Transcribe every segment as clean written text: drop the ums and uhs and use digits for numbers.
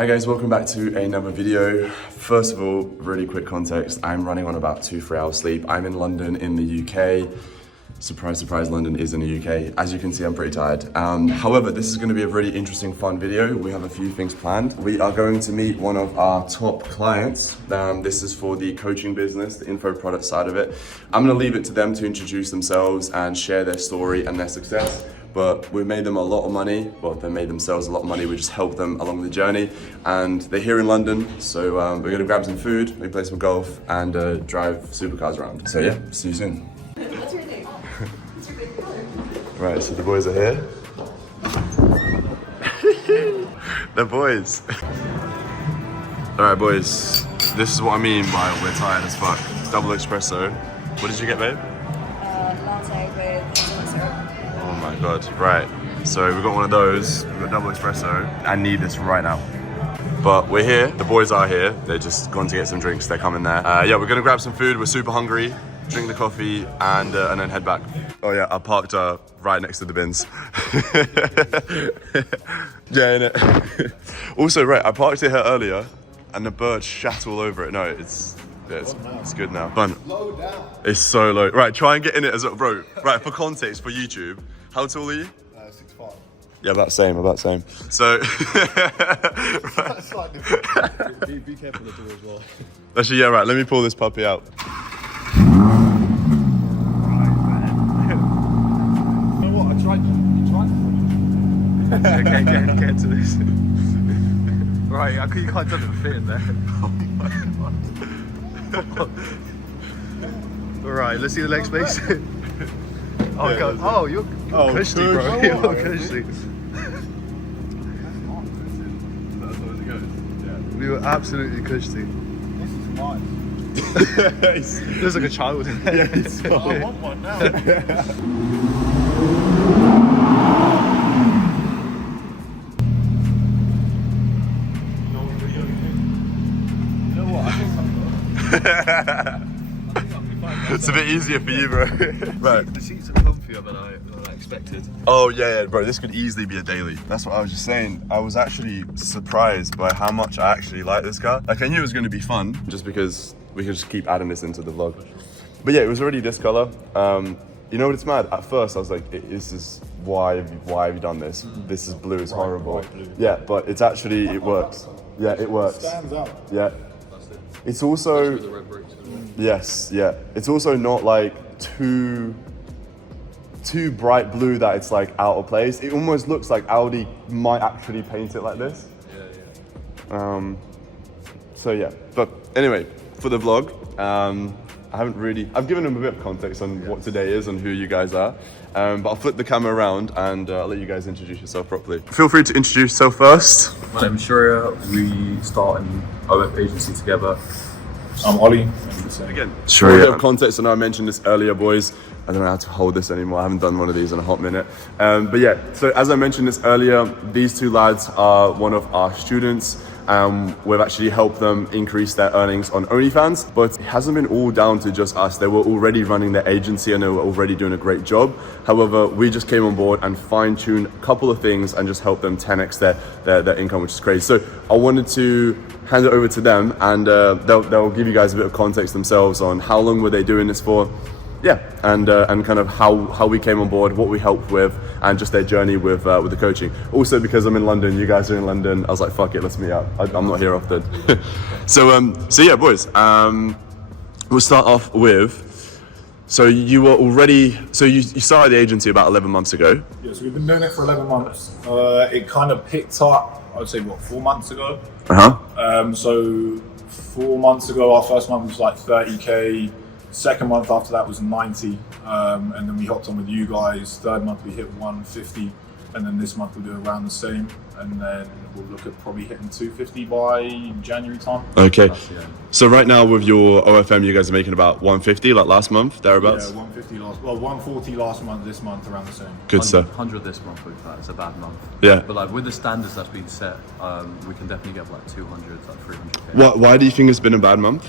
Hi guys, welcome back to another video. First of all, really quick context, I'm running on about 2-3 hours sleep. I'm in London in the UK. Surprise, surprise, London is in the UK. As you can see, I'm pretty tired. However, this is gonna be a really interesting, fun video. We have a few things planned. We are going to meet one of our top clients. This is for the coaching business, the info product side of it. I'm gonna leave it to them to introduce themselves and share their story and their success. But we made them a lot of money. Well, they made themselves a lot of money. We just helped them along the journey. And they're here in London, so we're gonna grab some food, maybe play some golf, and drive supercars around. So yeah, see you soon. What's your name? What's your favorite color? Right, so the boys are here. The boys. All right, boys. This is what I mean by we're tired as fuck. It's double espresso. What did you get, babe? Latte with hazelnut syrup. Oh my god, right. So we've got one of those, we've got double espresso. I need this right now. But we're here, the boys are here. They're just gone to get some drinks, they're coming there. Yeah, we're gonna grab some food, we're super hungry, drink the coffee, and then head back. Oh yeah, I parked right next to the bins. Yeah, innit? Also, right, I parked it here earlier, and the bird shat all over it. No, it's good now. Fun. It's so low. Right, try and get in it as a bro. Right, for context, for YouTube, how tall are you? 6'5". Yeah, about same. So, Be careful with the door as well. actually, yeah, right. Let me pull this puppy out. You know what? I tried. Get to this. Right, you can't jump and fit in there. Alright, let's see the leg space. Oh, Yeah, God. Oh, you're cushy, bro. cush. You're cushy. That's how it goes. Yeah. You're absolutely cushy. This is mine. Looks like a child in there. Yeah, it's I want one now. You know what? I think It's a bit easier for you, bro. Right. The seats are comfier than I expected. Oh yeah, bro, this could easily be a daily. That's what I was just saying. I was actually surprised by how much I actually like this car. Like, I knew it was gonna be fun, just because we could just keep adding this into the vlog. But yeah, it was already this color. You know what, it's mad? At first, I was like, this is, why have you done this? This is blue, it's horrible. Yeah, but it's actually, it works. Yeah, it works. stands out. Yeah. It's also, yes, yeah. It's also not like too bright blue that it's like out of place. It almost looks like Audi might actually paint it like this. So yeah, but anyway, for the vlog, I've given them a bit of context on what today is and who you guys are. But I'll flip the camera around and I'll let you guys introduce yourself properly. Feel free to introduce yourself first. My name's Sharia. We start an OF agency together. I'm Ollie. Again, sure. A bit of context, I know I mentioned this earlier, boys. I don't know how to hold this anymore. I haven't done one of these in a hot minute. But yeah, so as I mentioned this earlier, these two lads are one of our students. We've actually helped them increase their earnings on Onlyfans, but it hasn't been all down to just us. They were already running their agency and they were already doing a great job. However, we just came on board and fine-tuned a couple of things and just helped them 10x their income, which is crazy. So I wanted to hand it over to them and they'll give you guys a bit of context themselves on how long were they doing this for. Yeah, and kind of how we came on board, what we helped with, and just their journey with the coaching. Also, because I'm in London, you guys are in London, I was like, fuck it, let's meet up. I'm not here often. So yeah, boys, we'll start off with, so you were already, so you started the agency about 11 months ago. Yeah, so we've been doing it for 11 months. It kind of picked up, I would say, 4 months ago? So 4 months ago, our first month was like 30K. Second month after that was 90, and then we hopped on with you guys. Third month we hit 150, and then this month we'll do around the same, and then we'll look at probably hitting 250 by January time. Okay, so right now with your OFM, you guys are making about 150, like last month, thereabouts? Yeah, 140 last month, this month around the same. Good stuff. 100 this month, it's a bad month. Yeah. But like with the standards that's been set, we can definitely get like 200, like 300. Why do you think it's been a bad month?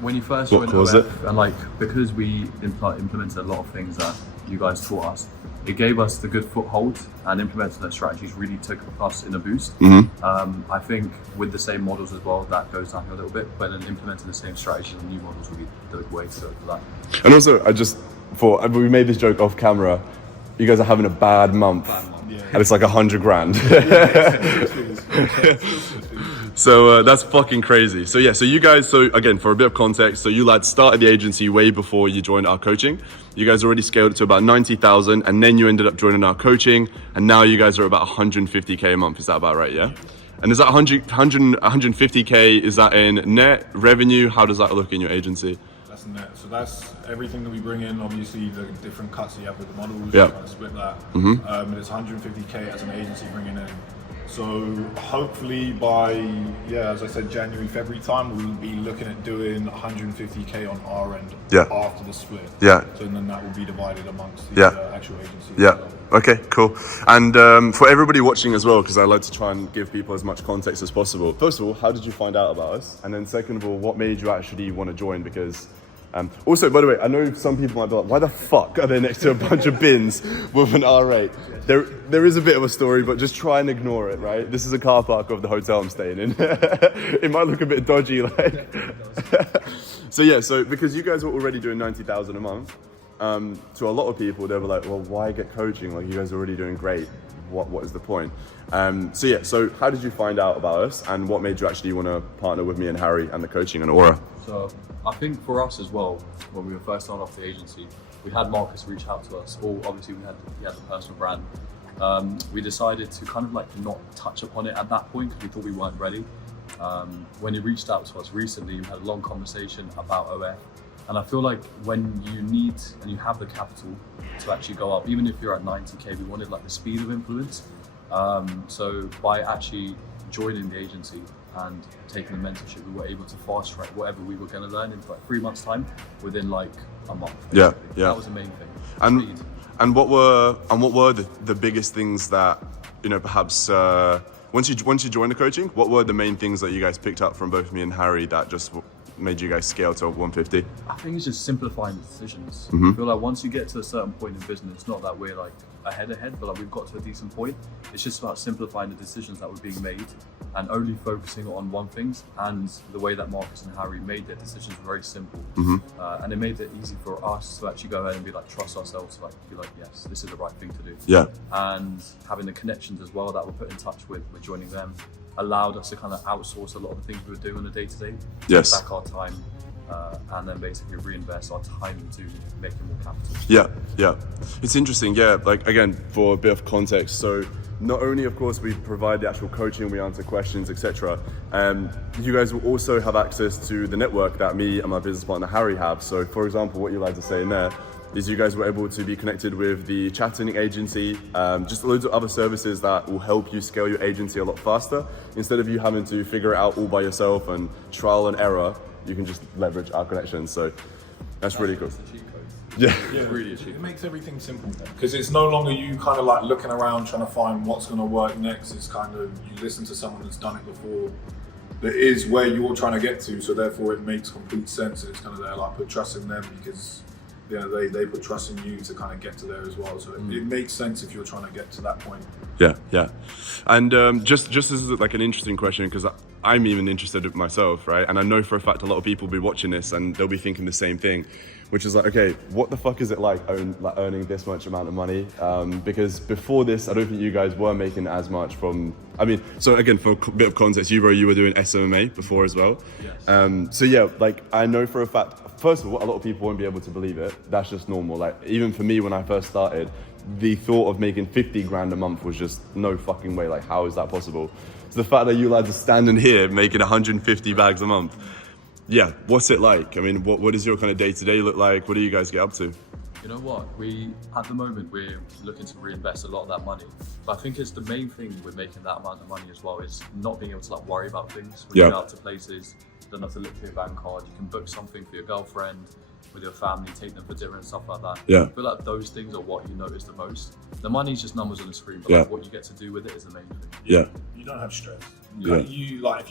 When you first What joined caused OF, and like because we implemented a lot of things that you guys taught us, it gave us the good foothold, and implementing those strategies really took us in a boost. I think with the same models as well, that goes down a little bit, but then implementing the same strategies and new models will be the way to go for that. And also, I just thought, we made this joke off camera, you guys are having a bad month. And it's like 100 grand. So that's fucking crazy. So yeah, so you guys, so again, for a bit of context, so you lads started the agency way before you joined our coaching. You guys already scaled it to about 90,000, and then you ended up joining our coaching, and now you guys are about 150K a month. Is that about right? Yeah. And is that 150K, is that in net revenue? How does that look in your agency? That's net. So that's everything that we bring in, obviously the different cuts that you have with the models, yeah. Split that. And it's 150K as an agency bringing in. So hopefully by, as I said, January, February time, we'll be looking at doing 150K on our end after the split. Yeah. So then that will be divided amongst the actual agency. Yeah. Okay, cool. And for everybody watching as well, because I like to try and give people as much context as possible. First of all, how did you find out about us? And then second of all, what made you actually want to join? Because also, by the way, I know some people might be like, why the fuck are they next to a bunch of bins with an R8? There is a bit of a story, but just try and ignore it, right? This is a car park of the hotel I'm staying in. It might look a bit dodgy, like. So because you guys were already doing 90,000 a month, to a lot of people, they were like, well, why get coaching? Like, you guys are already doing great. What is the point? So how did you find out about us, and what made you actually want to partner with me and Harry and the coaching and Aura? So I think for us as well, when we were first starting off the agency, we had Marcus reach out to us, or obviously he had the personal brand. We decided to kind of like not touch upon it at that point because we thought we weren't ready. When he reached out to us recently, we had a long conversation about OF. And I feel like when you need and you have the capital to actually go up, even if you're at 90K, we wanted like the speed of influence. So by actually joining the agency and taking the mentorship, we were able to fast track whatever we were going to learn in like 3 months time within like a month. Yeah. That was the main thing. And what were the biggest things that, you know, perhaps once you joined the coaching, what were the main things that you guys picked up from both me and Harry that just made you guys scale to 150? I think it's just simplifying the decisions. I feel like once you get to a certain point in business, it's not that we're like ahead, but like we've got to a decent point. It's just about simplifying the decisions that were being made and only focusing on one thing. And the way that Marcus and Harry made their decisions were very simple. And it made it easy for us to actually go ahead and be like, trust ourselves, like be like, yes, this is the right thing to do. Yeah. And having the connections as well that we're put in touch with joining them allowed us to kind of outsource a lot of the things we were doing on a day-to-day, yes, back our time, and then basically reinvest our time into making more capital. Yeah. It's interesting, like again, for a bit of context, so not only of course we provide the actual coaching, we answer questions, etc. You guys will also have access to the network that me and my business partner Harry have. So for example, what you guys are saying there is you guys were able to be connected with the chatting agency, just loads of other services that will help you scale your agency a lot faster. Instead of you having to figure it out all by yourself and trial and error, you can just leverage our connections. So that's really cool. Yeah, really cheap. It makes everything simple because it's no longer you kind of like looking around trying to find what's going to work next. It's kind of you listen to someone that's done it before, that is where you're trying to get to. So therefore, it makes complete sense. It's kind of there, like put trust in them because they put trust in you to kind of get to there as well. So it makes sense if you're trying to get to that point. Yeah. And just as like an interesting question, because I'm even interested in myself, right? And I know for a fact a lot of people will be watching this and they'll be thinking the same thing, which is like, okay, what the fuck is it like earning this much amount of money? Because before this, I don't think you guys were making as much from, so again, for a bit of context, you were doing SMMA before as well. Yes. So yeah, like I know for a fact, first of all, a lot of people won't be able to believe it. That's just normal. Like even for me, when I first started, the thought of making 50 grand a month was just no fucking way. Like, how is that possible? So the fact that you lads are standing here making 150 bags a month, yeah, what's it like? I mean, what does your kind of day-to-day look like? What do you guys get up to? You know what? At the moment, we're looking to reinvest a lot of that money. But I think it's the main thing with making that amount of money as well is not being able to like worry about things. When you go out to places, you don't have to look for your bank card. You can book something for your girlfriend, with your family, take them for dinner and stuff like that. Yeah. I feel like those things are what you notice the most. The money's just numbers on the screen, but like what you get to do with it is the main thing. Yeah. You don't have stress. Yeah. If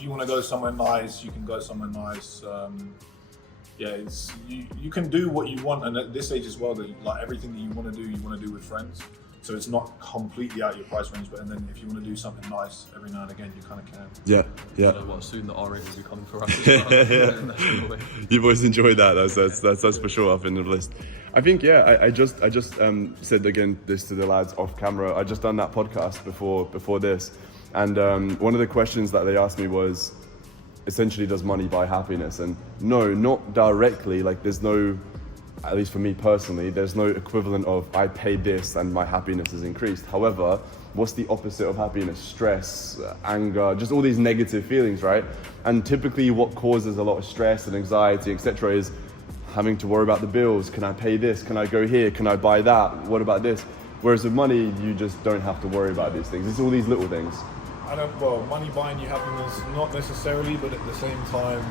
you want to go somewhere nice, you can go somewhere nice. yeah, it's you can do what you want, and at this age as well, that like everything that you want to do with friends. So it's not completely out of your price range, but and then if you want to do something nice every now and again, you kind of can. Yeah. You know what? Soon the R-rating will be coming for us as well. You boys enjoyed that. That's for sure up in the list. I think I just said again this to the lads off camera. I just done that podcast before this, and one of the questions that they asked me was, essentially, does money buy happiness? And no, not directly. Like there's no, at least for me personally, there's no equivalent of I paid this and my happiness has increased. However, what's the opposite of happiness? Stress, anger, just all these negative feelings, right? And typically what causes a lot of stress and anxiety, etc., is having to worry about the bills. Can I pay this? Can I go here? Can I buy that? What about this? Whereas with money, you just don't have to worry about these things. It's all these little things. Money buying you happiness, not necessarily, but at the same time,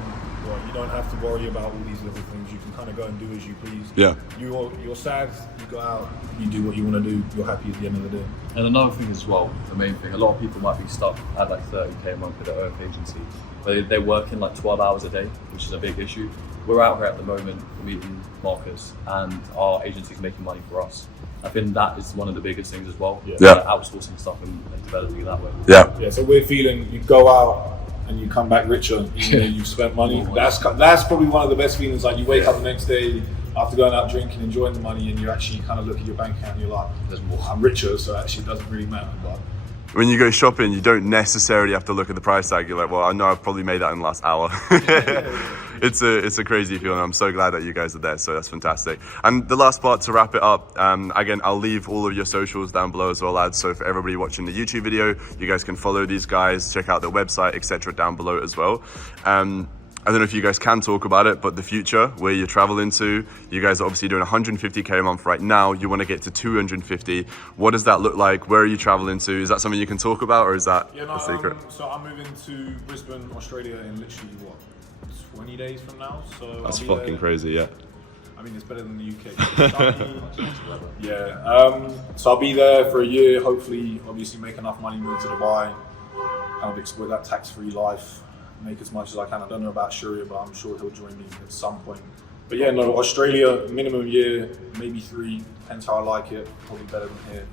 well, you don't have to worry about all these little things. You can kind of go and do as you please. Yeah. You're sad, you go out, you do what you want to do, you're happy at the end of the day. And another thing as well, the main thing, a lot of people might be stuck at like 30k a month with their own agency, but they're working like 12 hours a day, which is a big issue. We're out here at the moment meeting Marcus, and our agency's making money for us. I think that is one of the biggest things as well. Yeah. Outsourcing stuff and developing it that way. Yeah, so we're feeling you go out and you come back richer, even though you've spent money. That's probably one of the best feelings. Like you wake up the next day after going out drinking, enjoying the money, and you actually kind of look at your bank account and you're like, I'm richer, so actually it doesn't really matter. But when you go shopping, you don't necessarily have to look at the price tag. You're like, well, I know I've probably made that in the last hour. It's a crazy feeling. I'm so glad that you guys are there, so that's fantastic. And the last part to wrap it up, again, I'll leave all of your socials down below as well, lads. So for everybody watching the YouTube video, you guys can follow these guys, check out their website, etc. down below as well. I don't know if you guys can talk about it, but the future, where you're traveling to, you guys are obviously doing 150k a month right now. You want to get to 250. What does that look like? Where are you traveling to? Is that something you can talk about, or is that a secret? So I'm moving to Brisbane, Australia in literally 20 days from now. So That's fucking crazy, yeah. I mean, it's better than the UK. Yeah. So I'll be there for a year. Hopefully, obviously, make enough money, move to Dubai, kind of exploit that tax-free life, make as much as I can. I don't know about Sharia, but I'm sure he'll join me at some point. But yeah, no, Australia, minimum year, maybe 3. Depends how I like it. Probably better than here.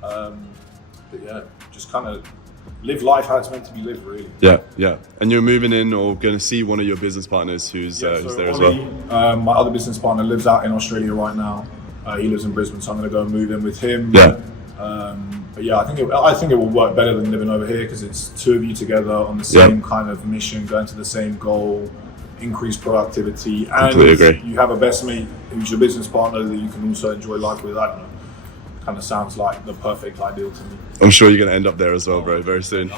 But yeah, just kind of live life how it's meant to be lived, really. Yeah. And you're moving in or going to see one of your business partners who's there as well? My other business partner lives out in Australia right now. He lives in Brisbane, so I'm going to go and move in with him. Yeah. But yeah, I think it will work better than living over here because it's two of you together on the same kind of mission, going to the same goal, increase productivity, and you have a best mate who's your business partner that you can also enjoy life with. I don't know. Kind of sounds like the perfect ideal to me. I'm sure you're going to end up there as well, bro, very soon.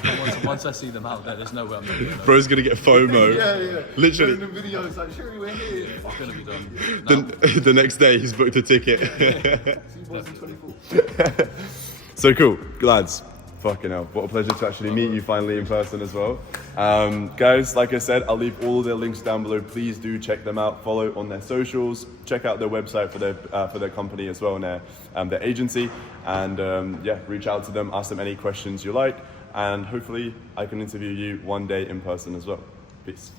Once I see them out there, there's no way I'm going to be there. Bro's going to get FOMO. Yeah. Literally. In the videos, like, sure, we're here. It's going to be done. The next day, he's booked a ticket. See you boys in 24. So cool, lads. Fucking hell, what a pleasure to actually meet you finally in person as well. Guys, like I said, I'll leave all their links down below. Please do check them out, follow on their socials, check out their website for their company as well and their agency. And reach out to them, ask them any questions you like. And hopefully I can interview you one day in person as well. Peace.